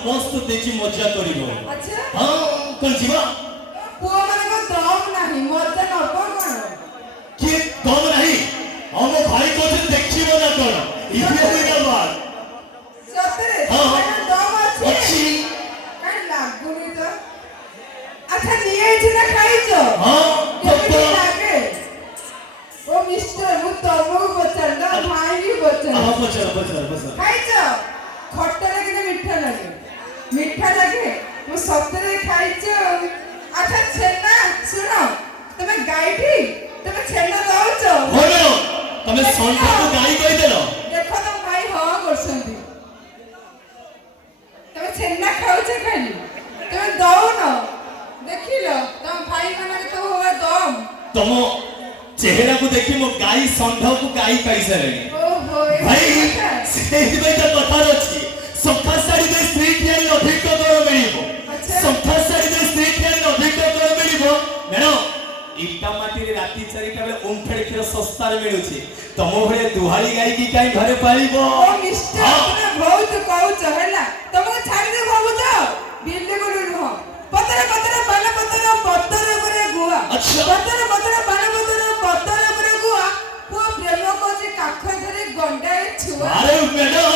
मस्त देखी मजा करिबो। अच्छा हां कोन जीवा पुआ माने को दम नाही मजा न कोन के दम नाही हम भाई को देखिबो ना कोन इबे होइला बात सतरे हां दम अछि अछि काई लागुनी तो अच्छा निये छी ना खाइछो हां केते लागे ओ मिस्टर मु तमो बचंदा भाई भी बचंदा हां बचर खाइछो खट्टा लागे मिठा लगे मु सतरे खाइछो अच्छा छेना सुनो तमे गाईठी तमे छेना दउछो होलो तमे संठा को गाई कहि देलो देखो तो भाई हो करसंती तमे छेना खाउछो खाली तमे दउनो देखिलो तम भाई माने तो होवे दम तमो चेहरा को देखि मो गाई संठा को गाई कइसरे ओहो भाई सेहि भाई तो कथा अछि सखा साड़ी दे स्त्री टियारी अधिक कर मिलिबो सखा साड़ी दे स्त्री टियारी अधिक कर मिलिबो मेनो इटा माटी रे राती 4टा बेले ओंठेड़ खेर सस्ता रे मिलुछि तमो भले दुहाली गाई की काई घरे पालिबो ओ मिस्टर तमे बहुत कहउछ हैला तमो छाडी दे बाबूज बिल्ली को नुह पतरे पतरे बन पतरे परे गुआ अच्छा पतरे पतरे बन पतरे परे गुआ वो प्रेम को जे काख धरे गंडा छुआ अरे मेनो